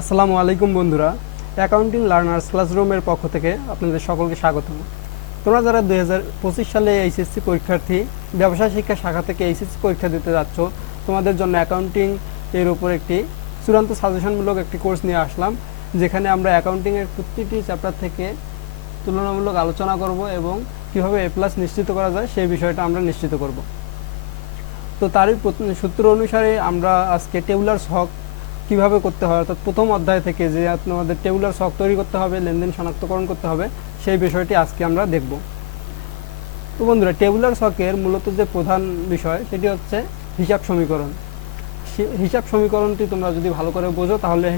আসসালামু আলাইকুম বন্ধুরা, অ্যাকাউন্টিং লার্নার্স ক্লাসরুমের পক্ষ থেকে আপনাদের সকলকে স্বাগতম। তোমরা যারা 2025 সালে এইচএসসি পরীক্ষার্থী, ব্যবসায় শিক্ষা শাখা থেকে এইচএসসি পরীক্ষা দিতে যাচ্ছ, তোমাদের জন্য অ্যাকাউন্টিং এর উপর একটি চূড়ান্ত সাজেশনমূলক একটি কোর্স নিয়ে আসলাম, যেখানে আমরা অ্যাকাউন্টিংয়ের প্রতিটি চ্যাপ্টার থেকে তুলনামূলক আলোচনা করব এবং কীভাবে A+ নিশ্চিত করা যায় সেই বিষয়টা আমরা নিশ্চিত করব। তো তারই সূত্র অনুসারে আমরা আজকে টেবুলার ছক কীভাবে করতে হয়, অর্থাৎ প্রথম অধ্যায় থেকে যে আমাদের টেবুলার ছক তৈরি করতে হবে, লেনদেন শনাক্তকরণ করতে হবে, সেই বিষয়টি আজকে আমরা দেখব। তো বন্ধুরা, টেবুলার ছকের মূলত যে প্রধান বিষয় সেটি হচ্ছে হিসাব সমীকরণ। হিসাব সমীকরণটি তোমরা যদি ভালো করে বোঝো তাহলে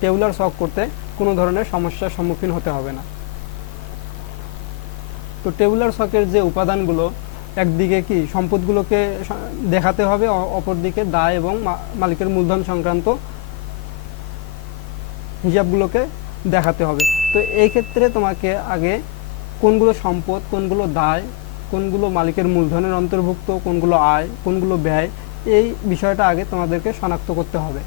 টেবুলার ছক করতে কোনো ধরনের সমস্যার সম্মুখীন হতে হবে না। তো টেবুলার ছকের যে উপাদানগুলো, একদিকে কি সম্পদগুলোকে দেখাতে হবে, অপরদিকে দায় এবং মালিকের মূলধন সংক্রান্ত হিসাবগুলোকে দেখাতে হবে। তো এই ক্ষেত্রে তোমাকে আগে কোনগুলো সম্পদ, কোনগুলো দায়, কোনগুলো মালিকের মূলধনের অন্তর্ভুক্ত, কোনগুলো আয়, কোনগুলো ব্যয়, এই বিষয়টা আগে তোমাদেরকে শনাক্ত করতে হবে।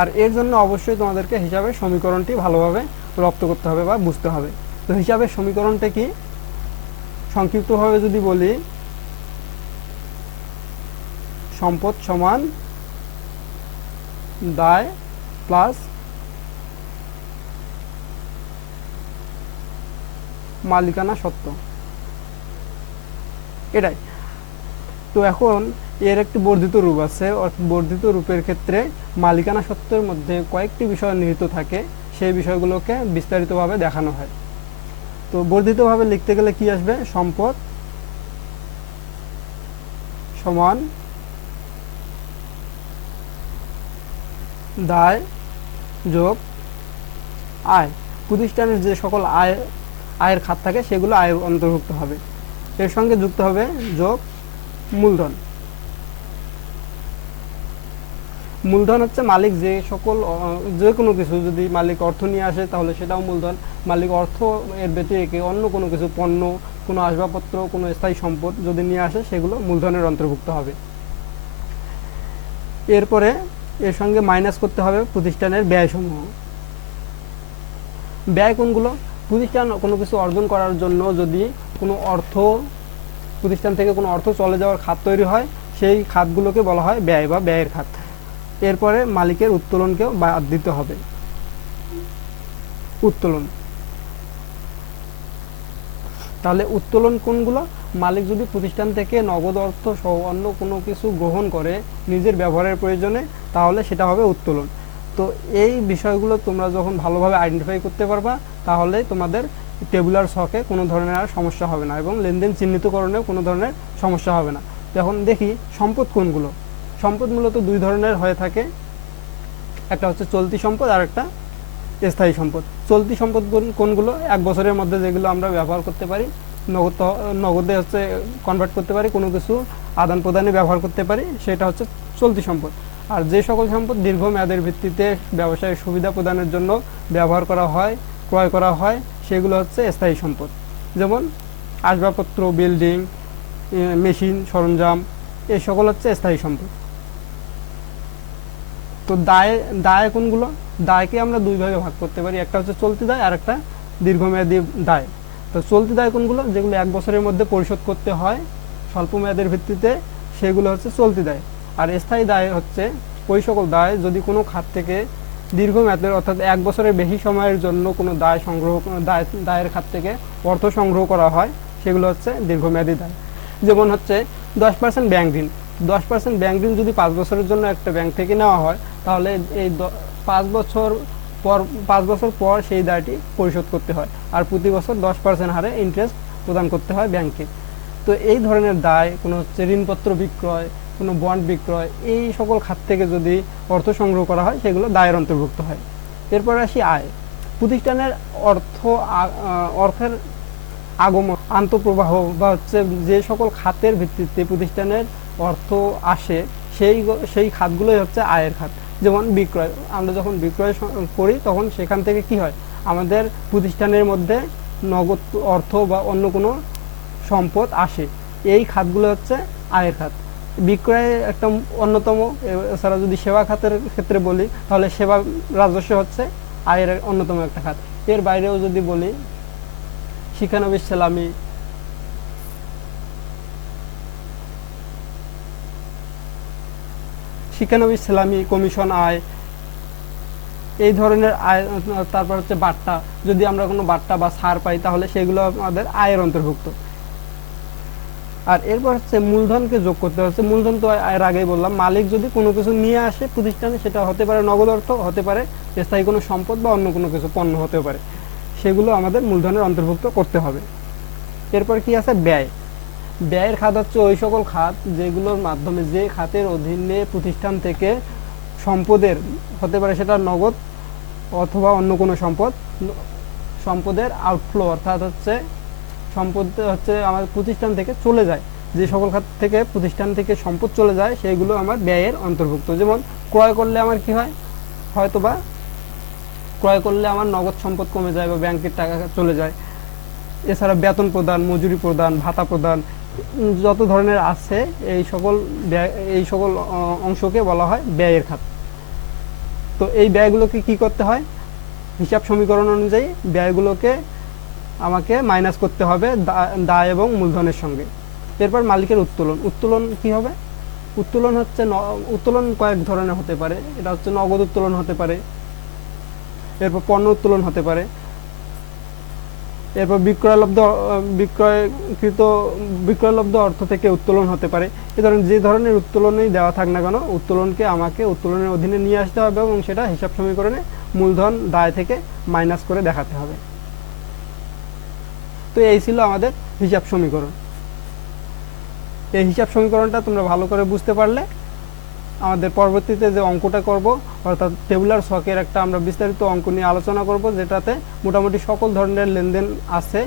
আর এর জন্য অবশ্যই তোমাদেরকে হিসাবের সমীকরণটি ভালোভাবে রপ্ত করতে হবে বা বুঝতে হবে। তো হিসাবের সমীকরণটা কি, সংক্ষিপ্তভাবে যদি বলি, সম্পদ সমান দায় প্লাস মালিকানা সত্ত্ব, এটাই। তো এখন এর একটি বর্ধিত রূপ আছে। বর্ধিত রূপের ক্ষেত্রে মালিকানা সত্ত্বের মধ্যে কয়েকটি বিষয় নিহিত থাকে, সেই বিষয়গুলোকে বিস্তারিতভাবে দেখানো হয়। তো বর্ধিতভাবে লিখতে গেলে কি আসবে, সম্পদ সমান দায় যোগ আয়। প্রতিষ্ঠানের যে সকল আয়ের খাত থাকে সেগুলো আয়ের অন্তর্ভুক্ত হবে। এর সঙ্গে যুক্ত হবে যোগ মূলধন। মূলধন হচ্ছে মালিক যে কোনো কিছু, যদি মালিক অর্থ নিয়ে আসে তাহলে সেটাও মূলধন। মালিক অর্থ এর ব্যতিরেকে অন্য কোনো কিছু, পণ্য, কোনো আসবাবপত্র, কোনো স্থায়ী সম্পদ যদি নিয়ে আসে সেগুলো মূলধনের অন্তর্ভুক্ত হবে। এরপরে এর সঙ্গে মাইনাস করতে হবে প্রতিষ্ঠানের ব্যয়সমূহ। ব্যয় কোনগুলো, প্রতিষ্ঠান কোনো কিছু অর্জন করার জন্য যদি কোনো প্রতিষ্ঠান থেকে কোনো অর্থ চলে যাওয়ার খাত তৈরি হয়, সেই খাতগুলোকে বলা হয় ব্যয় বা ব্যয়ের খাত। এরপরে মালিকের উত্তোলনকেও বাদ দিতে হবে। উত্তোলন, তাহলে উত্তোলন কোনগুলো, মালিক যদি প্রতিষ্ঠান থেকে নগদ অর্থ সহ অন্য কোনো কিছু গ্রহণ করে নিজের ব্যবহারের প্রয়োজনে, তাহলে সেটা হবে উত্তোলন। তো এই বিষয়গুলো তোমরা যখন ভালোভাবে আইডেন্টিফাই করতে পারবা, তাহলে তোমাদের টেবুলার ছকে কোনো ধরনের আর সমস্যা হবে না এবং লেনদেন চিহ্নিতকরণেও কোনো ধরনের সমস্যা হবে না। এখন দেখি সম্পদ কোনগুলো। সম্পদ মূলত দুই ধরনের হয়ে থাকে, একটা হচ্ছে চলতি সম্পদ আর একটা স্থায়ী সম্পদ। চলতি সম্পদ কোনগুলো, 1 বছরের মধ্যে যেগুলো আমরা ব্যবহার করতে পারি, নগদে হচ্ছে কনভার্ট করতে পারি, কোনো কিছু আদান প্রদানে ব্যবহার করতে পারি, সেটা হচ্ছে চলতি সম্পদ। আর যে সকল সম্পদ দীর্ঘমেয়াদের ভিত্তিতে ব্যবসায়ের সুবিধা প্রদানের জন্য ব্যবহার করা হয়, ক্রয় করা হয়, সেগুলো হচ্ছে স্থায়ী সম্পদ। যেমন আসবাবপত্র, বিল্ডিং, মেশিন, সরঞ্জাম, এই সকল হচ্ছে স্থায়ী সম্পদ। তো দায় কোনগুলো, দায়কে আমরা দুই ভাগে ভাগ করতে পারি, একটা হচ্ছে চলতি দায় আর একটা দীর্ঘমেয়াদী দায়। তো চলতি দায় কোনগুলো, যেগুলো 1 বছরের মধ্যে পরিশোধ করতে হয় স্বল্প মেয়াদের ভিত্তিতে, সেগুলো হচ্ছে চলতি দায়। আর স্থায়ী দায় হচ্ছে ওই সকল দায় যদি কোনো খাত থেকে দীর্ঘমেয়াদের, অর্থাৎ 1 বছরের বেশি সময়ের জন্য কোনো দায়ের খাত থেকে অর্থ সংগ্রহ করা হয়, সেগুলো হচ্ছে দীর্ঘমেয়াদী দায়। যেমন হচ্ছে 10% ব্যাংক ঋণ। 10% ব্যাংক ঋণ যদি 5 বছরের জন্য একটা ব্যাংক থেকে নেওয়া হয়, তাহলে এই 5 বছর পর সেই দায়টি পরিশোধ করতে হয়, আর প্রতি বছর 10% হারে ইন্টারেস্ট প্রদান করতে হয় ব্যাংকে। তো এই ধরনের দায়, কোনো হচ্ছে ঋণপত্র বিক্রয়, কোনো বন্ড বিক্রয়, এই সকল খাত থেকে যদি অর্থ সংগ্রহ করা হয়, সেগুলো দায়ের অন্তর্ভুক্ত হয়। এরপর আসি আয়। প্রতিষ্ঠানের অর্থের আগমন, আন্তঃপ্রবাহ বা হচ্ছে যে সকল খাতের ভিত্তিতে প্রতিষ্ঠানের অর্থ আসে, সেই খাতগুলোই হচ্ছে আয়ের খাত। যেমন বিক্রয়, আমরা যখন বিক্রয় করি তখন সেখান থেকে কি হয়, আমাদের প্রতিষ্ঠানের মধ্যে নগদ অর্থ বা অন্য কোনো সম্পদ আসে, এই খাতগুলো হচ্ছে আয়ের খাত। বিক্রয় একটা অন্যতম। এছাড়া যদি সেবা খাতের ক্ষেত্রে বলি তাহলে সেবা রাজস্ব হচ্ছে আয়ের অন্যতম একটা খাত। এর বাইরেও যদি বলি শিক্ষানবিশ সেলামি, শিক্ষানবিশ সেলামি, কমিশন আয়, এই ধরনের আয়। তারপর হচ্ছে বাট্টা, যদি আমরা কোনো বাট্টা বা ছাড় পাই তাহলে সেগুলো আমাদের আয়ের অন্তর্ভুক্ত। আর এরপর হচ্ছে মূলধনকে যোগ করতে হচ্ছে। মূলধন তো এর আগেই বললাম, মালিক যদি কোনো কিছু নিয়ে আসে প্রতিষ্ঠানে, সেটা হতে পারে নগদ অর্থ, হতে পারে স্থায়ী কোনো সম্পদ বা অন্য কোনো কিছু পণ্য হতে পারে, সেগুলো আমাদের মূলধনের অন্তর্ভুক্ত করতে হবে। এরপর কি আছে? ব্যয়। ব্যয়ের খাত হচ্ছে ওই সকল খাত যেগুলোর মাধ্যমে, যে খাতের অধীনে প্রতিষ্ঠান থেকে সম্পদের, হতে পারে সেটা নগদ অথবা অন্য কোনো সম্পদ, সম্পদের আউটফ্লো, অর্থাৎ হচ্ছে সম্পদ হচ্ছে আমাদের প্রতিষ্ঠান থেকে চলে যায়, যে সকল খাত থেকে প্রতিষ্ঠান থেকে সম্পদ চলে যায় সেইগুলো আমার ব্যয়ের অন্তর্ভুক্ত। যেমন ক্রয় করলে আমার কি হয়, হয়তো বা ক্রয় করলে আমার নগদ সম্পদ কমে যায় বা ব্যাংকের টাকা চলে যায়। এছাড়া বেতন প্রদান, মজুরি প্রদান, ভাতা প্রদান, যত ধরনের আছে এই সকল অংশকে বলা হয় ব্যয়ের খাত। তো এই ব্যয়গুলোকে কি করতে হয়? হিসাব সমীকরণ অনুযায়ী ব্যয়গুলোকে আমাকে মাইনাস করতে হবে দায় এবং মূলধনের সঙ্গে। এরপর মালিকের উত্তোলন। উত্তোলন কি হবে? উত্তোলন হচ্ছে উত্তোলন কয়েক ধরনের হতে পারে। এটা হচ্ছে নগদ উত্তোলন হতে পারে, এরপর পণ্য উত্তোলন হতে পারে, এরপর বিক্রয়লব্ধ অর্থ থেকে উত্তোলন হতে পারে। এ ধরনের যে ধরনের উত্তোলনই দেওয়া থাক না কেন, উত্তোলনকে আমাকে উত্তোলনের অধীনে নিয়ে আসতে হবে এবং সেটা হিসাব সমীকরণে মূলধন দায় থেকে মাইনাস করে দেখাতে হবে। তো এই ছিল আমাদের হিসাব সমীকরণ। এই হিসাব সমীকরণটা তোমরা ভালো করে বুঝতে পারলে আমাদের পরবর্তীতে যে অঙ্কটা করব, অর্থাৎ টেবুলার ছকের একটা আমরা বিস্তারিত অঙ্ক নিয়ে আলোচনা করব, যেটাতে মোটামুটি সকল ধরনের লেনদেন আছে,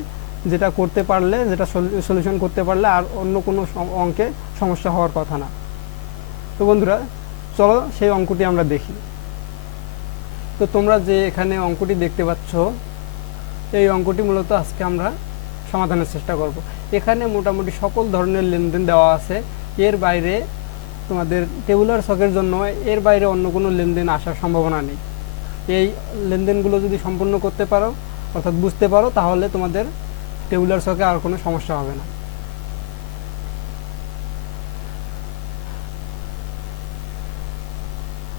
যেটা করতে পারলে, যেটা সলিউশন করতে পারলে আর অন্য কোনো অঙ্কে সমস্যা হওয়ার কথা না। তো বন্ধুরা, চলো সেই অঙ্কটি আমরা দেখি। তো তোমরা যে এখানে অঙ্কটি দেখতে পাচ্ছ, এই অঙ্কটি মূলত আজকে আমরা সমাধানের চেষ্টা করব। এখানে মোটামুটি সকল ধরনের লেনদেন দেওয়া আছে। এর বাইরে তোমাদের টেবুলার ছকের জন্য এর বাইরে অন্য কোনো লেনদেন আসার সম্ভাবনা নেই। এই লেনদেনগুলো যদি সম্পূর্ণ করতে পারো, অর্থাৎ বুঝতে পারো, তাহলে তোমাদের টেবুলার ছকে আর কোনো সমস্যা হবে না।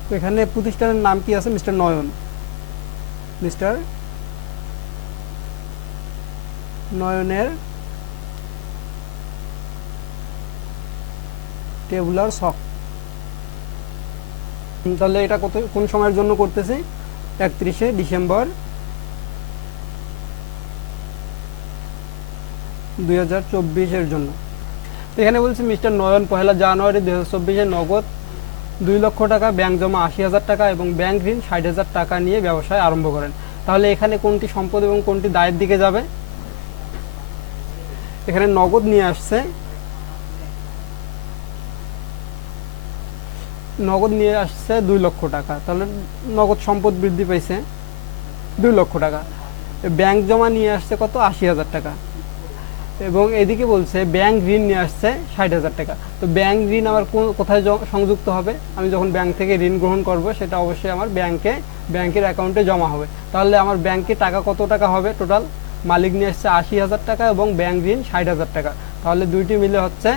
তো এখানে প্রতিষ্ঠানের নাম কি আছে? মিস্টার নয়ন। মিস্টার নয়নের টেবুলার ছক। তাহলে এটা কোন সময়ের জন্য করতেছি? 31শে ডিসেম্বর 2024 জন্য। এখানে বলছি মিস্টার নয়ন 1 জানুয়ারি 2024 নগদ 2 লক্ষ টাকা, ব্যাংক জমা 80,000 টাকা এবং ব্যাংক ঋণ 60,000 টাকা নিয়ে ব্যবসায় আরম্ভ করেন। তাহলে এখানে কোনটি সম্পদ এবং কোনটি দায়ের দিকে যাবে? এখানে নগদ নিয়ে আসছে, নগদ নিয়ে আসছে 2 লক্ষ টাকা, তাহলে নগদ সম্পদ বৃদ্ধি পাইছে 2 লক্ষ টাকা। ব্যাংক জমা নিয়ে আসছে কত? 80,000 টাকা। এবং এদিকে বলছে ব্যাংক ঋণ নিয়ে আসছে 60,000 টাকা। তো ব্যাংক ঋণ আমার কোথায় সংযুক্ত হবে? আমি যখন ব্যাংক থেকে ঋণ গ্রহণ করব, সেটা অবশ্যই আমার ব্যাংকের অ্যাকাউন্টে জমা হবে। তাহলে আমার ব্যাংকে টাকা কত টাকা হবে টোটাল? মালিক নিয়ে আসছে 80,000 টাকা এবং ব্যাংক ঋণ 60,000 টাকা। তাহলে দুইটি মিলে হচ্ছে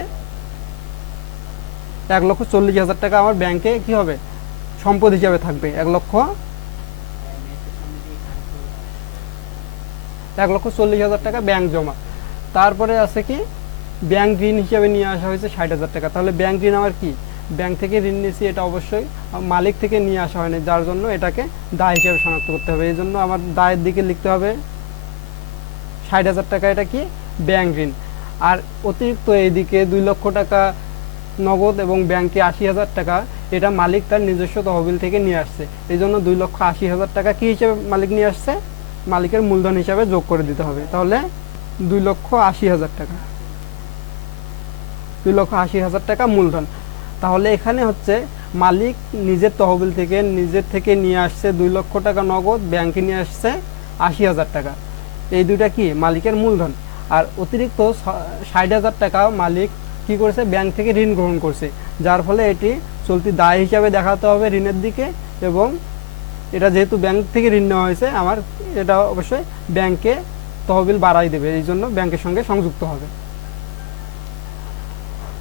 1,40,000 টাকা আমার ব্যাংকে কি হবে? সম্পদ হিসাবে থাকবে। 1,40,000 টাকা ব্যাংক জমা। তারপরে আছে কি? ব্যাংক ঋণ হিসাবে নিয়ে আসা হয়েছে 60,000 টাকা। তাহলে ব্যাংক ঋণ আমার কি? ব্যাংক থেকে ঋণ নিয়েছি, এটা অবশ্যই মালিক থেকে নিয়ে আসা হয়নি, যার জন্য এটাকে দায় হিসাবে শনাক্ত করতে হবে। এই জন্য আমার দায়ের দিকে লিখতে হবে 60,000 টাকা, এটা কি? ব্যাংক ঋণ। আর অতিরিক্ত এইদিকে 2 লক্ষ টাকা নগদ এবং ব্যাংকে 80,000 টাকা, এটা মালিক তার নিজস্ব তহবিল থেকে নিয়ে আসছে। এই জন্য 2,80,000 টাকা কি হিসেবে মালিক নিয়ে আসছে? মালিকের মূলধন হিসাবে যোগ করে দিতে হবে। তাহলে 2,80,000 টাকা, 2,80,000 টাকা মূলধন। তাহলে এখানে হচ্ছে মালিক নিজের তহবিল থেকে নিয়ে আসছে 2 লক্ষ টাকা নগদ, ব্যাংকে নিয়ে আসছে 80,000 টাকা। এই দুইটা কি? মালিকের মূলধন। আর অতিরিক্ত 60,000 টাকা মালিক কি করেছে, ব্যাংক থেকে ঋণ গ্রহণ করছে, যার ফলে এটি চলতি দায় হিসাবে দেখাতে হবে ঋণের দিকে। এবং এটা যেহেতু ব্যাংক থেকে ঋণ নেওয়া হয়েছে, আমার এটা অবশ্যই ব্যাংকে তহবিল বাড়াই দেবে, এই জন্য ব্যাংকের সঙ্গে সংযুক্ত হবে।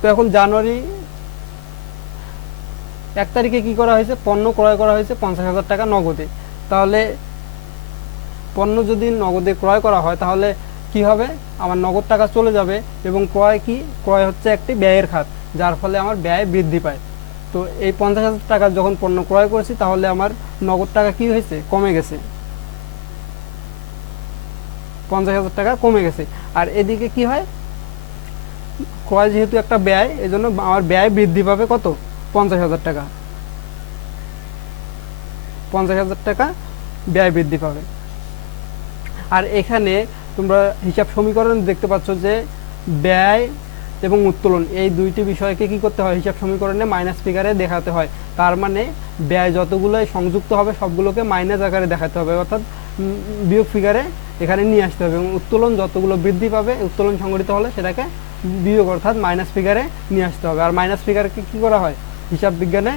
তো এখন জানুয়ারি 1 তারিখে কি করা হয়েছে, পণ্য ক্রয় করা হয়েছে 50,000 টাকা নগদে। তাহলে পণ্য যদি নগদে ক্রয় করা হয় তাহলে কি হবে, আমার নগদ টাকা চলে যাবে। এবং ক্রয় হচ্ছে একটি ব্যয়ের খাত, যার ফলে আমার ব্যয় বৃদ্ধি পায়। তো এই 50,000 টাকা যখন পণ্য ক্রয় করেছি, তাহলে আমার নগদ টাকা কি হয়েছে, কমে গেছে, 50,000 টাকা কমে গেছে। আর এদিকে কি হয়, ক্রয় যেহেতু একটা ব্যয়, এজন্য আমার ব্যয় বৃদ্ধি পাবে কত, 50,000 টাকা, 50,000 টাকা ব্যয় বৃদ্ধি পাবে। আর এখানে তোমরা হিসাব সমীকরণ দেখতে পাচ্ছ যে ব্যয় এবং উত্তোলন এই দুইটি বিষয়কে কি করতে হয়, হিসাব সমীকরণে মাইনাস ফিগারে দেখাতে হয়। তার মানে ব্যয় যতগুলোই সংযুক্ত হবে সবগুলোকে মাইনাস আকারে দেখাতে হবে, অর্থাৎ বিয়োগ ফিগারে এখানে নিয়ে আসতে হবে। এবং উত্তোলন যতগুলো বৃদ্ধি পাবে, উত্তোলন সংঘটিত হলে সেটাকে বিয়োগ অর্থাৎ মাইনাস ফিগারে নিয়ে আসতে হবে। আর মাইনাস ফিগারকে কি করা হয়, হিসাব বিজ্ঞানে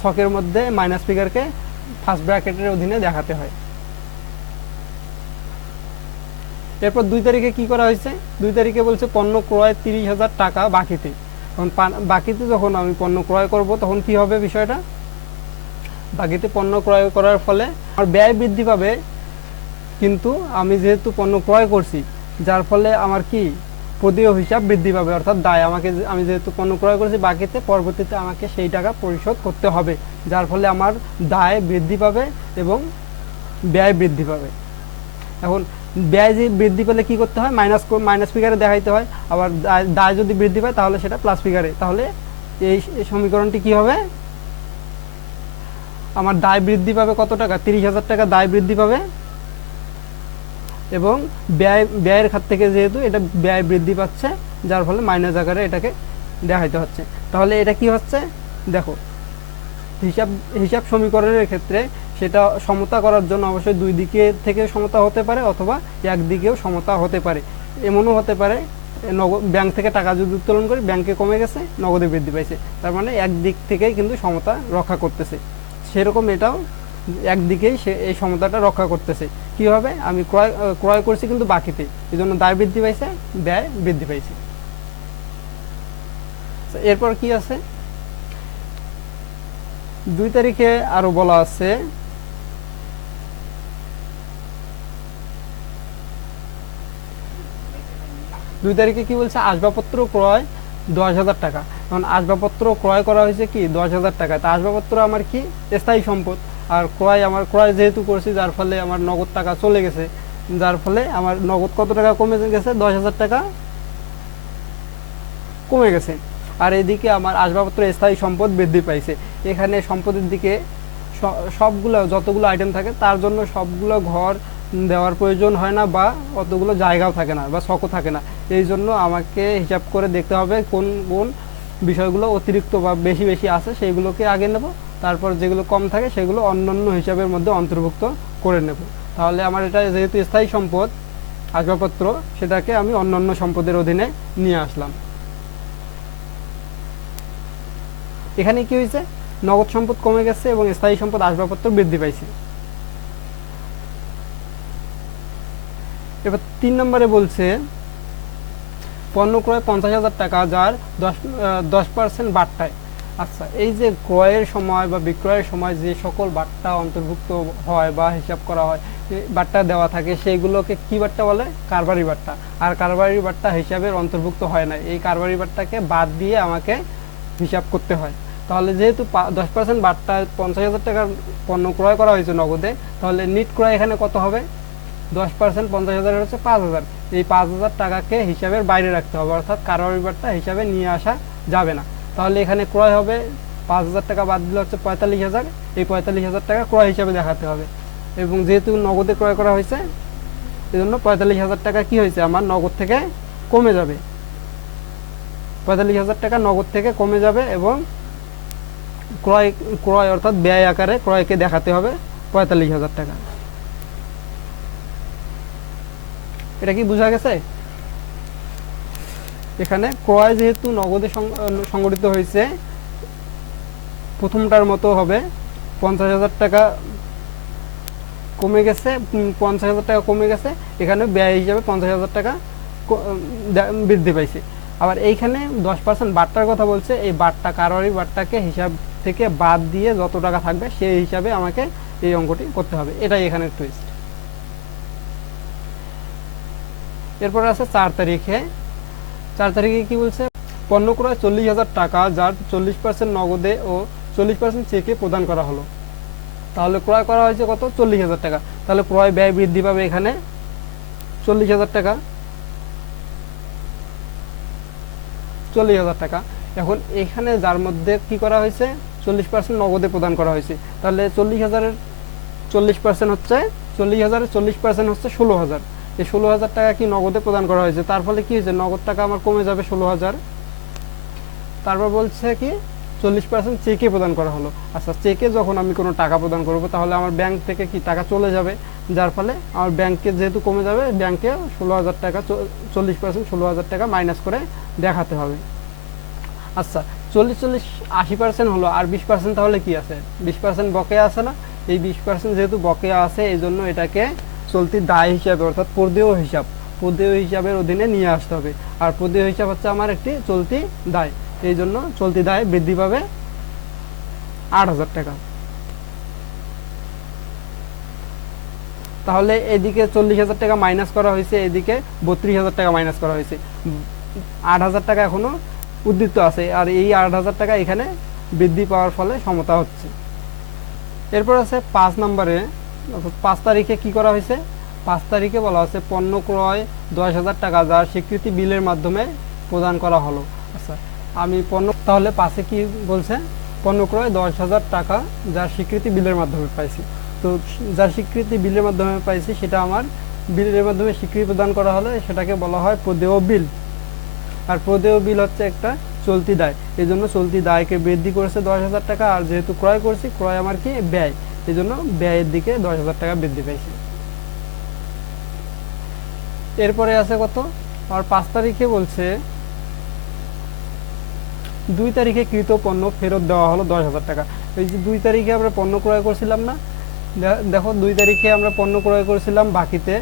ছকের মধ্যে মাইনাস ফিগারকে ফার্স্ট ব্র্যাকেটের অধীনে দেখাতে হয়। এরপর 2 তারিখে কি করা হয়েছে, 2 তারিখে বলছে পণ্য ক্রয় 30,000 টাকা বাকিতে। তখন বাকিতে যখন আমি পণ্য ক্রয় করব তখন কি হবে বিষয়টা, বাকিতে পণ্য ক্রয় করার ফলে আমার ব্যয় বৃদ্ধি পাবে, কিন্তু আমি যেহেতু পণ্য ক্রয় করছি, যার ফলে আমার কি প্রদেয় হিসাব বৃদ্ধি পাবে, অর্থাৎ দায়। আমি যেহেতু পণ্য ক্রয় করেছি বাকিতে, পরবর্তীতে আমাকে সেই টাকা পরিশোধ করতে হবে, যার ফলে আমার দায় বৃদ্ধি পাবে এবং ব্যয় বৃদ্ধি পাবে। এখন ব্যয় যে বৃদ্ধি পেলে কি করতে হয়, মাইনাস ফিগারে দেখাইতে হয়। আবার দায় যদি বৃদ্ধি পায় তাহলে সেটা প্লাস ফিগারে। তাহলে এই সমীকরণটি কি হবে, আমার দায় বৃদ্ধি পাবে কত টাকা, 30,000 টাকা দায় বৃদ্ধি পাবে। এবং ব্যয়ের খাত থেকে যেহেতু এটা ব্যয় বৃদ্ধি পাচ্ছে, যার ফলে মাইনাস আকারে এটাকে দেখাইতে হচ্ছে। তাহলে এটা কি হচ্ছে, দেখো হিসাব সমীকরণের ক্ষেত্রে সেটা সমতা করার জন্য অবশ্যই 2 দিকে থেকে সমতা হতে পারে, অথবা একদিকেও সমতা হতে পারে। এমনও হতে পারে ব্যাংক থেকে টাকা যদি উত্তোলন করি, ব্যাংকে কমে গেছে, নগদে বৃদ্ধি পাইছে, তার মানে একদিক থেকেই কিন্তু সমতা রক্ষা করতেছে। সেরকম এটাও একদিকেই এই সমতাটা রক্ষা করতেছে। কীভাবে, আমি ক্রয় করছি কিন্তু বাকিতে, এই জন্য দায় বৃদ্ধি পাইছে, ব্যয় বৃদ্ধি পাইছে। এরপর কি আছে, 2 তারিখে আরো বলা আছে, দুই তারিখে কি বলছে, আসবাবপত্র ক্রয় 10,000 টাকা। এখন আসবাবপত্র ক্রয় করা হয়েছে কি 10,000 টাকা। তা আসবাবপত্র আমার কি স্থায়ী সম্পদ, আর ক্রয় যেহেতু করছি, যার ফলে আমার নগদ টাকা চলে গেছে, যার ফলে আমার নগদ কত টাকা কমে গেছে, 10,000 টাকা কমে গেছে। আর এদিকে আমার আসবাবপত্র স্থায়ী সম্পদ বৃদ্ধি পাইছে। এখানে সম্পদের দিকে যতগুলো আইটেম থাকে তার জন্য সবগুলো ঘর দেওয়ার প্রয়োজন হয় না, বা অতগুলো জায়গাও থাকে না, বা ছকও থাকে না। এই জন্য আমাকে হিসাব করে দেখতে হবে কোন কোন বিষয়গুলো অতিরিক্ত বা বেশি বেশি আছে, সেইগুলোকে আগে নেব, তারপর যেগুলো কম থাকে সেগুলো অন্যান্য হিসাবের মধ্যে অন্তর্ভুক্ত করে নেব। তাহলে আমার এটা যেহেতু স্থায়ী সম্পদ আসবাবপত্র, সেটাকে আমি অন্যান্য সম্পদের অধীনে নিয়ে আসলাম। এখানে কি হয়েছে, নগদ সম্পদ কমে গেছে এবং স্থায়ী সম্পদ আসবাবপত্র বৃদ্ধি পাইছে। এবার 3 নম্বরে বলছে পণ্য ক্রয় 50,000 টাকা, যার 10% বাট্টায়। আচ্ছা, এই যে ক্রয়ের সময় বা বিক্রয়ের সময় যে সকল বাট্টা অন্তর্ভুক্ত হয় বা হিসাব করা হয়, বাট্টা দেওয়া থাকে, সেইগুলোকে কি বাট্টা বলে, কারবারি বাট্টা। আর কারবারি বাট্টা হিসাবের অন্তর্ভুক্ত হয় না, এই কারবারি বাট্টাকে বাদ দিয়ে আমাকে হিসাব করতে হয়। তাহলে যেহেতু 10% বাট্টা 50,000 টাকার পণ্য ক্রয় করা হয়েছে নগদে, তাহলে নিট ক্রয় এখানে কত হবে, 10% 50,000 হচ্ছে 5,000। এই 5,000 টাকাকে হিসাবের বাইরে রাখতে হবে, অর্থাৎ কারবারি বাট্টা হিসাবে নিয়ে আসা যাবে না। তাহলে এখানে ক্রয় হবে 5,000 টাকা বাদ দিলে হচ্ছে 45,000। এই 45,000 টাকা ক্রয় হিসাবে দেখাতে হবে। এবং যেহেতু নগদে ক্রয় করা হয়েছে, এই জন্য 45,000 টাকা কি হয়েছে, আমার নগদ থেকে কমে যাবে। 45,000 টাকা নগদ থেকে কমে যাবে এবং ক্রয় অর্থাৎ ব্যয় আকারে ক্রয়কে দেখাতে হবে 45,000 টাকা। এটা কি বোঝা গেছে? এখানে ক্রয় যেহেতু নগদে সংগঠিত হয়েছে, প্রথমটার মতো হবে 50,000 টাকা কমে গেছে, 50,000 টাকা কমে গেছে, এখানে ব্যয় হিসাবে 50,000 টাকা বৃদ্ধি পাইছে। আবার এইখানে 10% বাট্টার কথা বলছে, এই বাট্টা কারোরই বাট্টাকে হিসাব থেকে বাদ দিয়ে যত টাকা থাকবে সেই হিসাবে আমাকে এই অঙ্কটি করতে হবে, এটাই এখানে টুইস্ট। এরপর আছে 4 তারিখে। 4 তারিখে কি বলছে, পণ্য ক্রয় 40,000 টাকা, যার 40% নগদে ও 40% চেকে প্রদান করা হলো। তাহলে ক্রয় করা হয়েছে কত, 40,000 টাকা। তাহলে ক্রয় ব্যয় বৃদ্ধি পাবে এখানে 40,000 টাকা, 40,000 টাকা। এখন এখানে যার মধ্যে কি করা হয়েছে, 40% নগদে প্রদান করা হয়েছে, তাহলে 40,000-এর 40% হচ্ছে 40,000-এর 40% হচ্ছে 16,000। এই 16,000 টাকা কি নগদে প্রদান করা হয়েছে, তার ফলে কি হয়েছে, নগদ টাকা আমার কমে যাবে 16,000। তারপর বলছে কি 40% চেকে প্রদান করা হলো। আচ্ছা, চেকে যখন আমি কোনো টাকা প্রদান করব তাহলে আমার ব্যাংক থেকে কি টাকা চলে যাবে, যার ফলে আমার ব্যাংকে যেহেতু কমে যাবে, ব্যাংকে 16,000 টাকা 40% 16,000 টাকা মাইনাস করে দেখাতে হবে। আচ্ছা, 40-40-80% হলো, আর 20% তাহলে কি আছে, 20% বকেয়া আছে না, এই 20% যেহেতু বকেয়া আছে এই জন্য এটাকে চলতি দায় হিসাবে অর্থাৎ পদেয় হিসাবের অধীনে নিয়ে আসতে হবে। আর পদেয় হিসাব হচ্ছে আমার একটি চলতি দায়, এই জন্য চলতি দায় বৃদ্ধি পাবে 8,000 টাকা। তাহলে এদিকে 40,000 টাকা মাইনাস করা হয়েছে, এদিকে 32,000 টাকা মাইনাস করা হয়েছে, 8,000 টাকা এখনো উদ্দীপ্ত আছে, আর এই 8,000 টাকা এখানে বৃদ্ধি পাওয়ার ফলে সমতা হচ্ছে। এরপর আছে 5 নম্বরে, 5 তারিখে কি করা হয়েছে, 5 তারিখে বলা হচ্ছে পণ্য ক্রয় 10,000 টাকা, যার স্বীকৃতি বিলের মাধ্যমে প্রদান করা হলো। আচ্ছা, আমি পণ্য, তাহলে 5-এ কি বলছে, পণ্য ক্রয় 10,000 টাকা, যার স্বীকৃতি বিলের মাধ্যমে পাইছি। তো যার স্বীকৃতি বিলের মাধ্যমে পাইছি সেটা আমার বিলের মাধ্যমে স্বীকৃতি প্রদান করা হলে সেটাকে বলা হয় প্রদেয় বিল। আর প্রদেয় বিল হচ্ছে একটা চলতি দায়, এই জন্য চলতি দায়কে বৃদ্ধি করেছে 10,000 টাকা, আর যেহেতু ক্রয় করছি, ক্রয় আমার কি ব্যয়, এই জন্য ব্যয়ের দিকে 10,000 টাকা বৃদ্ধি পাইছে। এরপরে আছে কত, আর 5 তারিখে বলছে 2 তারিখে কৃত পণ্য ফেরত দেওয়া হলো 10,000 টাকা। এই যে 2 তারিখে আমরা পণ্য ক্রয় করছিলাম না, দেখো 2 তারিখে আমরা পণ্য ক্রয় করেছিলাম বাকিতে,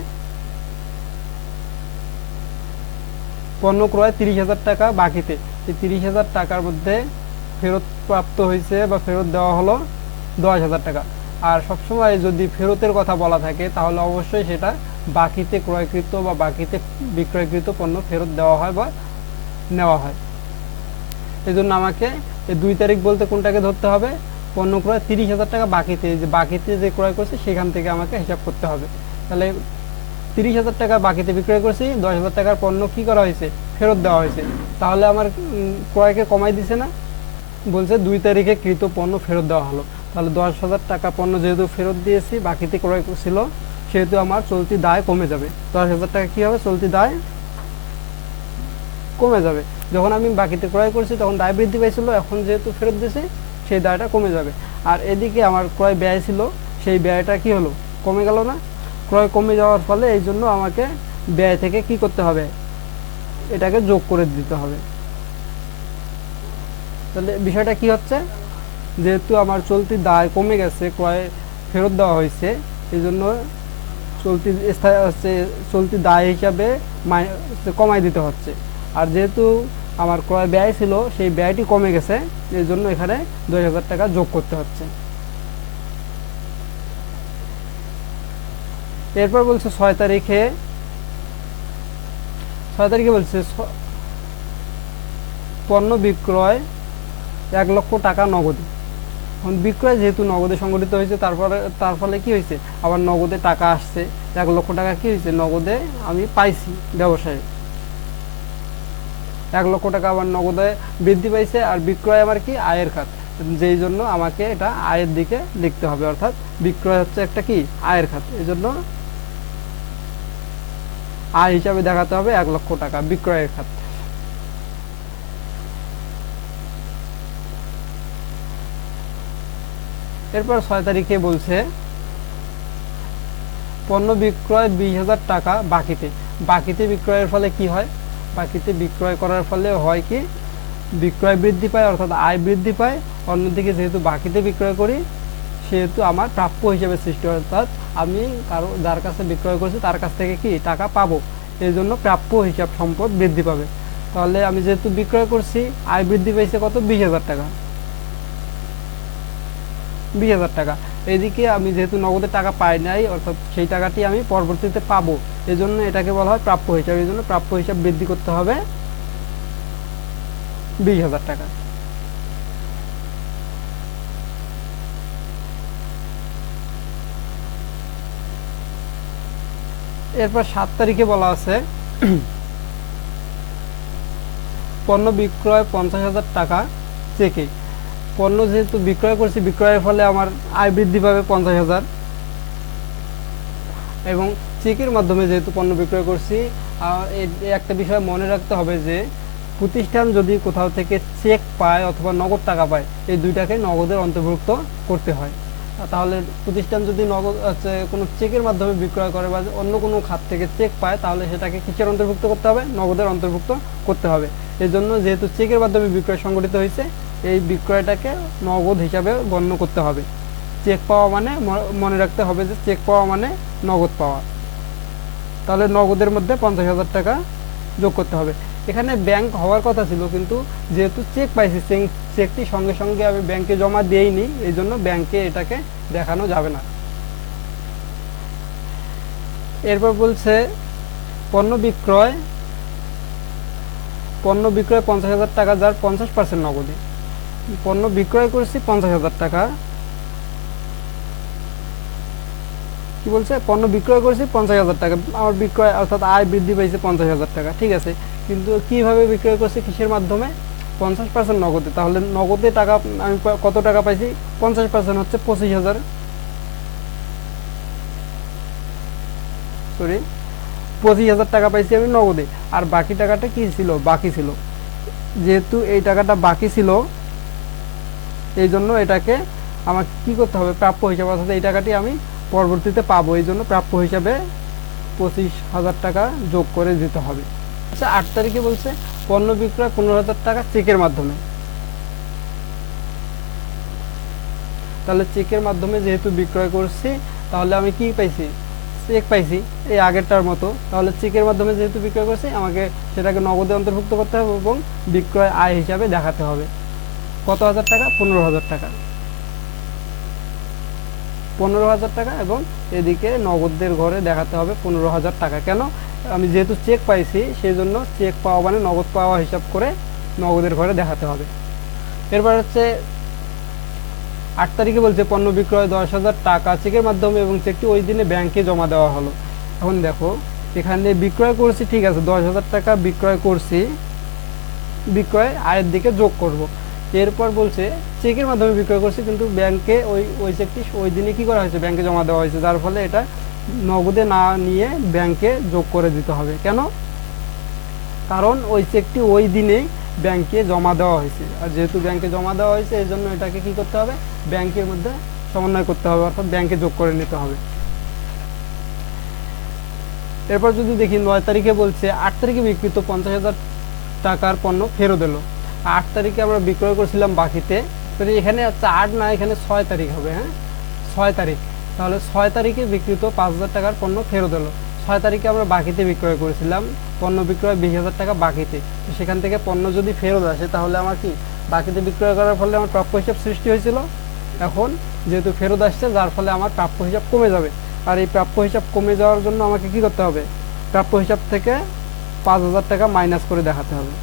পণ্য ক্রয় 30,000 টাকা বাকিতে, এই 30,000 টাকার মধ্যে ফেরত প্রাপ্ত হয়েছে বা ফেরত দেওয়া হলো 10,000 টাকা। আর সবসময় যদি ফেরতের কথা বলা থাকে তাহলে অবশ্যই সেটা বাকিতে ক্রয়কৃত বা বাকিতে বিক্রয়কৃত পণ্য ফেরত দেওয়া হয় বা নেওয়া হয়। এই জন্য আমাকে এই 2 তারিখ বলতে কোনটাকে ধরতে হবে, পণ্য ক্রয় 30,000 টাকা বাকিতে, যে বাকিতে যে ক্রয় করছে সেখান থেকে আমাকে হিসাব করতে হবে। তাহলে 30,000 টাকা বাকিতে বিক্রয় করছি, 10,000 টাকার পণ্য কি করা হয়েছে, ফেরত দেওয়া হয়েছে, তাহলে আমার ক্রয়কে কমাই দিছে না, বলছে 2 তারিখে কৃত পণ্য ফেরত দেওয়া হলো। তাহলে 10,000 টাকা পণ্য যেহেতু ফেরত দিয়েছি, বাকিতে ক্রয় ছিল, সেহেতু আমার চলতি দায় কমে যাবে। 10,000 টাকা কি হবে, চলতি দায় কমে যাবে। যখন আমি বাকিতে ক্রয় করছি তখন দায় বৃদ্ধি পাইছিল, এখন যেহেতু ফেরত দিয়েছি সেই দায়টা কমে যাবে। আর এদিকে আমার ক্রয় ব্যয় ছিল, সেই ব্যয়টা কি হলো, কমে গেল না, ক্রয় কমে যাওয়ার ফলে এই জন্য আমাকে ব্যয় থেকে কি করতে হবে, এটাকে যোগ করে দিতে হবে। তাহলে বিষয়টা কি হচ্ছে, যেহেতু আমার চলতি দায় কমে গেছে, ক্রয় ফেরত দেওয়া হয়েছে, এই জন্য চলতি চলতি দায় হিসাবে কমাই দিতে হচ্ছে। আর যেহেতু আমার ক্রয় ব্যয় ছিল, সেই ব্যয়টি কমে গেছে, এই জন্য এখানে 10,000 টাকা যোগ করতে হচ্ছে। এরপর বলছে 6 তারিখে বলছে পণ্য বিক্রয় 1 লক্ষ টাকা নগদে। এখন বিক্রয় যেহেতু নগদে সংগঠিত হয়েছে, তার ফলে কি হয়েছে, আবার নগদে টাকা আসছে, 1 লক্ষ টাকা কি হয়েছে, নগদে আমি পাইছি ব্যবসায়ে, 1 লক্ষ টাকা আবার নগদে বৃদ্ধি পাইছে। আর বিক্রয় আমার কি আয়ের খাত, যেই জন্য আমাকে এটা আয়ের দিকে লিখতে হবে, অর্থাৎ বিক্রয় হচ্ছে একটা কি আয়ের খাত, এই জন্য আয় হিসাবে দেখাতে হবে 1 লক্ষ টাকা বিক্রয়ের খাত। এরপর 6 তারিখে বলছে পণ্য বিক্রয় 20,000 টাকা বাকিতে বিক্রয়ের ফলে কি হয়, বাকিতে বিক্রয় করার ফলে হয় কি, বিক্রয় বৃদ্ধি পায় অর্থাৎ আয় বৃদ্ধি পায়। অন্যদিকে যেহেতু বাকিতে বিক্রয় করি সেহেতু আমার প্রাপ্য হিসেবে সৃষ্টি হয়, অর্থাৎ আমি যার কাছে বিক্রয় করছি তার কাছ থেকে কি টাকা পাবো, এই জন্য প্রাপ্য হিসাব সম্পদ বৃদ্ধি পাবে। তাহলে আমি যেহেতু বিক্রয় করছি, আয় বৃদ্ধি পাইছে কত, 20,000 টাকা, 20,000 টাকা। এদিকে আমি যেহেতু নগদে টাকা পাই নাই, অর্থাৎ সেই টাকাটি আমি পরবর্তীতে পাবো, এই জন্য এটাকে বলা হয় প্রাপ্য হিসাব। এই জন্য প্রাপ্য হিসাব বৃদ্ধি করতে হবে 20,000 টাকা। এরপর 7 তারিখে বলা আছে পণ্য বিক্রয় 50,000 টাকা চেকে। পণ্য যেহেতু বিক্রয় করছি, বিক্রয়ের ফলে আমার আয় বৃদ্ধি পাবে 50,000, এবং চেকের মাধ্যমে যেহেতু পণ্য বিক্রয় করছি, একটা বিষয় মনে রাখতে হবে যে প্রতিষ্ঠান যদি কোথাও থেকে চেক পায় অথবা নগদ টাকা পায়, এই দুইটাকে নগদের অন্তর্ভুক্ত করতে হয়। তাহলে প্রতিষ্ঠান যদি নগদ কোনো চেকের মাধ্যমে বিক্রয় করে বা অন্য কোনো খাত থেকে চেক পায়, তাহলে সেটাকে কিসের অন্তর্ভুক্ত করতে হবে, নগদের অন্তর্ভুক্ত করতে হবে। এই জন্য যেহেতু চেকের মাধ্যমে বিক্রয় সংগঠিত হয়েছে, এই বিক্রয়টাকে নগদ হিসাবে গণ্য করতে হবে। চেক পাওয়া মানে মনে রাখতে হবে যে চেক পাওয়া মানে নগদ পাওয়া। তাহলে নগদের মধ্যে 50,000 টাকা যোগ করতে হবে। এখানে ব্যাংক হওয়ার কথা ছিল, কিন্তু যেহেতু চেক পাইছি, চেকটি সঙ্গে সঙ্গে আমি ব্যাংকে জমা দিইনি, এই জন্য ব্যাংকে এটাকে দেখানো যাবে না। এরপর বলছে পণ্য বিক্রয় 50,000 টাকা, যার 50% নগদে। পণ্য বিক্রয় করছি 50,000 টাকা, কি বলছে, পণ্য বিক্রয় করছি 50,000 টাকা, আমার বিক্রয় অর্থাৎ আয় বৃদ্ধি পাইছে 50,000 টাকা, ঠিক আছে। কিন্তু কিভাবে বিক্রয় করছি, কিসের মাধ্যমে, 50% নগদে। তাহলে নগদে টাকা আমি কত টাকা পাইছি, 50% হচ্ছে 25,000, সরি 25,000 টাকা পাইছি আমি নগদে। আর বাকি টাকাটা কি ছিল, বাকি ছিল। যেহেতু এই টাকাটা বাকি ছিল, এই জন্য এটাকে আমার কি করতে হবে, প্রাপ্য হিসাবে, অর্থাৎ এই টাকাটি আমি পরবর্তীতে পাবো, এই জন্য প্রাপ্য হিসাবে 25,000 টাকা যোগ করে দিতে হবে। আচ্ছা, 8 তারিখে বলছে পণ্য বিক্রয় 15,000 টাকা চেকের মাধ্যমে। তাহলে চেকের মাধ্যমে যেহেতু বিক্রয় করছি, তাহলে আমি কি পাইছি, চেক পাইছি, এই আগেরটার মতো। তাহলে চেকের মাধ্যমে যেহেতু বিক্রয় করছি, আমাকে সেটাকে নগদে অন্তর্ভুক্ত করতে হবে এবং বিক্রয় আয় হিসাবে দেখাতে হবে। কত হাজার টাকা, 15,000 টাকা, 15,000 টাকা, এবং এদিকে নগদের ঘরে দেখাতে হবে 15,000 টাকা। কেন, আমি যেহেতু চেক পাইছি, সেই জন্য চেক পাওয়া মানে নগদ পাওয়া হিসাব করে নগদের ঘরে দেখাতে হবে। এরপর হচ্ছে 8 তারিখে বলছে পণ্য বিক্রয় 10,000 টাকা চেকের মাধ্যমে এবং চেকটি ওই দিনে ব্যাংকে জমা দেওয়া হলো। এখন দেখো, এখানে বিক্রয় করছি, ঠিক আছে, 10,000 টাকা বিক্রয় করছি, বিক্রয় আয়ের দিকে যোগ করব। এরপর বলছে চেকের মাধ্যমে বিক্রয় করছি, কিন্তু ব্যাংকে ওই চেকটি ওই দিনে কি করা হয়েছে, ব্যাংকে জমা দেওয়া হয়েছে, যার ফলে এটা নগদে না নিয়ে ব্যাংকে যোগ করে দিতে হবে। কেন, কারণ ওই চেকটি ওই দিনেই ব্যাংকে জমা দেওয়া হয়েছে, আর যেহেতু ব্যাংকে জমা দেওয়া হয়েছে, এই জন্য এটাকে কি করতে হবে, ব্যাংকের মধ্যে সমন্বয় করতে হবে, অর্থাৎ ব্যাংকে যোগ করে নিতে হবে। এরপর যদি দেখি 9 তারিখে বলছে 8 তারিখে বিক্রিত 50,000 টাকার পণ্য ফেরত এলো। 8 তারিখে আমরা বিক্রয় করছিলাম বাকিতে, তো এখানে 8 না, এখানে 6 তারিখ হবে, হ্যাঁ 6 তারিখ। তাহলে 6 তারিখে বিক্রিত 5,000 টাকার পণ্য ফেরত এলো। 6 তারিখে আমরা বাকিতে বিক্রয় করেছিলাম, পণ্য বিক্রয় 20,000 টাকা বাকিতে। তো সেখান থেকে পণ্য যদি ফেরত আসে, তাহলে আমার কি, বাকিতে বিক্রয় করার ফলে আমার প্রাপ্য হিসাব সৃষ্টি হয়েছিল। এখন যেহেতু ফেরত আসছে, যার ফলে আমার প্রাপ্য হিসাব কমে যাবে। আর এই প্রাপ্য হিসাব কমে যাওয়ার জন্য আমাকে কি করতে হবে, প্রাপ্য হিসাব থেকে 5,000 টাকা মাইনাস করে দেখাতে হবে।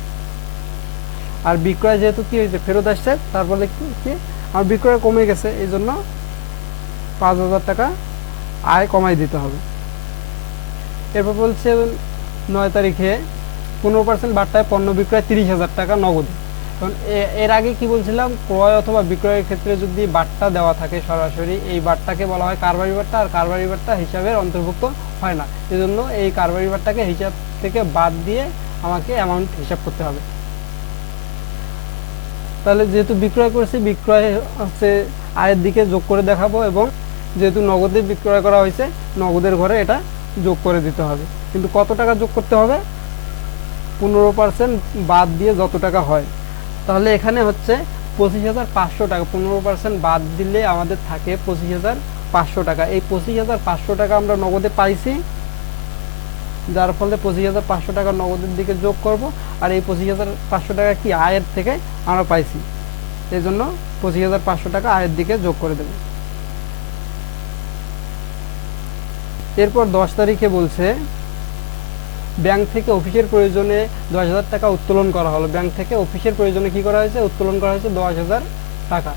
আর বিক্রয় যেহেতু কি হয়েছে, ফেরত আসছে, তার ফলে কি আমার বিক্রয় কমে গেছে, এই জন্য 5,000 টাকা আয় কমাই দিতে হবে। এরপর বলছে 9 তারিখে 15% বার্তায় পণ্য বিক্রয় 30,000 টাকা নগদে। কারণ এর আগে কি বলছিলাম, ক্রয় অথবা বিক্রয়ের ক্ষেত্রে যদি বার্তা দেওয়া থাকে সরাসরি, এই বার্তাকে বলা হয় কারবারি বার্তা, আর কারবারি বার্তা হিসাবের অন্তর্ভুক্ত হয় না। এজন্য এই কারবারি বার্তাকে হিসাব থেকে বাদ দিয়ে আমাকে অ্যামাউন্ট হিসাব করতে হবে। তাহলে যেহেতু বিক্রয় করেছি, বিক্রয় হচ্ছে আয়ের দিকে যোগ করে দেখাবো, এবং যেহেতু নগদে বিক্রয় করা হয়েছে, নগদের ঘরে এটা যোগ করে দিতে হবে। কিন্তু কত টাকা যোগ করতে হবে, 15% বাদ দিয়ে যত টাকা হয়, তাহলে এখানে হচ্ছে 25,500 টাকা। 15% বাদ দিলে আমাদের থাকে 25,500 টাকা। এই 25,500 টাকা আমরা নগদে পাইছি, যার ফলে 25,500 টাকা নগদের দিকে যোগ করব। আর এই 25,500 টাকা কি আয়ের থেকে আমরা পাইছি, এই জন্য 25,500 টাকা আয়ের দিকে যোগ করে দেব। এরপর 10 তারিখে বলছে ব্যাংক থেকে অফিসের প্রয়োজনে 10,000 টাকা উত্তোলন করা হলো। ব্যাংক থেকে অফিসের প্রয়োজনে কি করা হয়েছে, উত্তোলন করা হয়েছে 10,000 টাকা।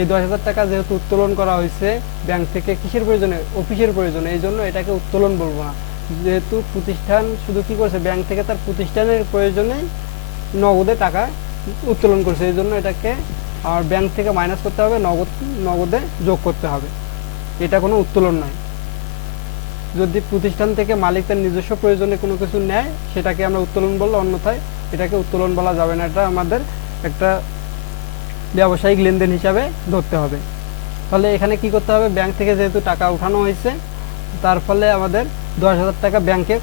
এই 10,000 টাকা যেহেতু উত্তোলন করা হয়েছে ব্যাংক থেকে কিসের প্রয়োজনে, অফিসের প্রয়োজনে, এই জন্য এটাকে উত্তোলন বলবো না। যেহেতু প্রতিষ্ঠান শুধু কি করছে, ব্যাংক থেকে তার প্রতিষ্ঠানের প্রয়োজনে নগদে টাকা উত্তোলন করছে, এই জন্য এটাকে আর ব্যাংক থেকে মাইনাস করতে হবে, নগদে যোগ করতে হবে। এটা কোনো উত্তোলন নয়। যদি প্রতিষ্ঠান থেকে মালিক তার নিজস্ব প্রয়োজনে কোনো কিছু নেয় সেটাকে আমরা উত্তোলন বলবো, অন্যথায় এটাকে উত্তোলন বলা যাবে না। এটা আমাদের একটা ব্যবসায়িক লেনদেন হিসাবে ধরতে হবে। তাহলে এখানে কি করতে হবে, ব্যাংক থেকে যেহেতু টাকা উঠানো হয়েছে তার ফলে আমাদের 10,000 টাকা ব্যাংকে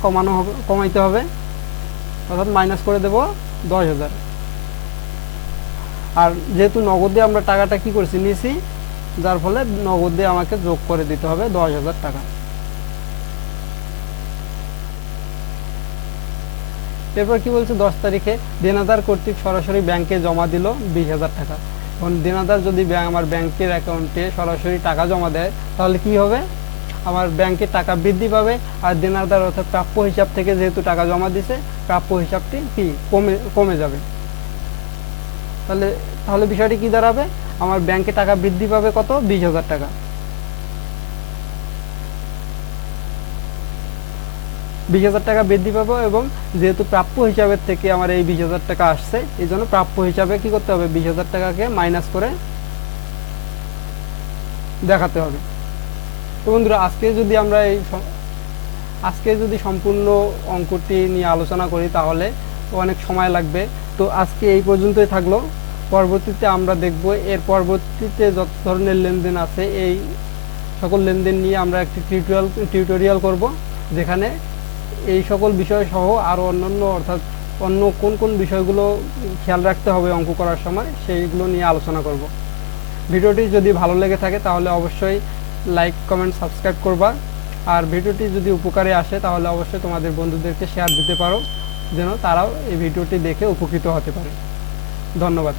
কমাইতে হবে, অর্থাৎ মাইনাস করে দেব 10,000। আর যেহেতু নগদে আমরা টাকাটা কি করছি, নিয়েছি, যার ফলে নগদে আমাকে যোগ করে দিতে হবে 10,000 টাকা। এরপর কি বলছে, 10 তারিখে দেনাদার কর্তৃক সরাসরি ব্যাংকে জমা দিল 20,000 টাকা। এখন দেনাদার যদি আমার ব্যাংকের অ্যাকাউন্টে সরাসরি টাকা জমা দেয় তাহলে কি হবে, আমার ব্যাংকে টাকা বৃদ্ধি পাবে। আর দেনাদার অর্থাৎ প্রাপ্য হিসাব থেকে যেহেতু টাকা জমা দিছে, প্রাপ্য হিসাবটি কি কমে যাবে। তাহলে বিষয়টি কি দাঁড়াবে, আমার ব্যাংকে টাকা বৃদ্ধি পাবে কত, 20,000 টাকা। 20,000 টাকা বৃদ্ধি পাবো, এবং যেহেতু প্রাপ্য হিসাবের থেকে আমার এই 20,000 টাকা আসছে, এই জন্য প্রাপ্য হিসাবে কি করতে হবে, 20,000 টাকাকে মাইনাস করে দেখাতে হবে। তো বন্ধুরা, আজকে যদি সম্পূর্ণ অঙ্কটি নিয়ে আলোচনা করি তাহলে অনেক সময় লাগবে। তো আজকে এই পর্যন্তই থাকলো। পরবর্তীতে আমরা দেখব, এর পরবর্তীতে যত ধরনের লেনদেন আছে এই সকল লেনদেন নিয়ে আমরা একটি টিউটোরিয়াল করব, যেখানে এই সকল বিষয় সহ আরও অন্যান্য, অর্থাৎ অন্য কোন কোন বিষয়গুলো খেয়াল রাখতে হবে অঙ্ক করার সময়, সেইগুলো নিয়ে আলোচনা করব। ভিডিওটি যদি ভালো লেগে থাকে তাহলে অবশ্যই লাইক, কমেন্ট, সাবস্ক্রাইব করবা। আর ভিডিওটি যদি উপকারে আসে তাহলে অবশ্যই তোমাদের বন্ধুদেরকে শেয়ার দিতে পারো, যেন তারাও এই ভিডিওটি দেখে উপকৃত হতে পারে। ধন্যবাদ।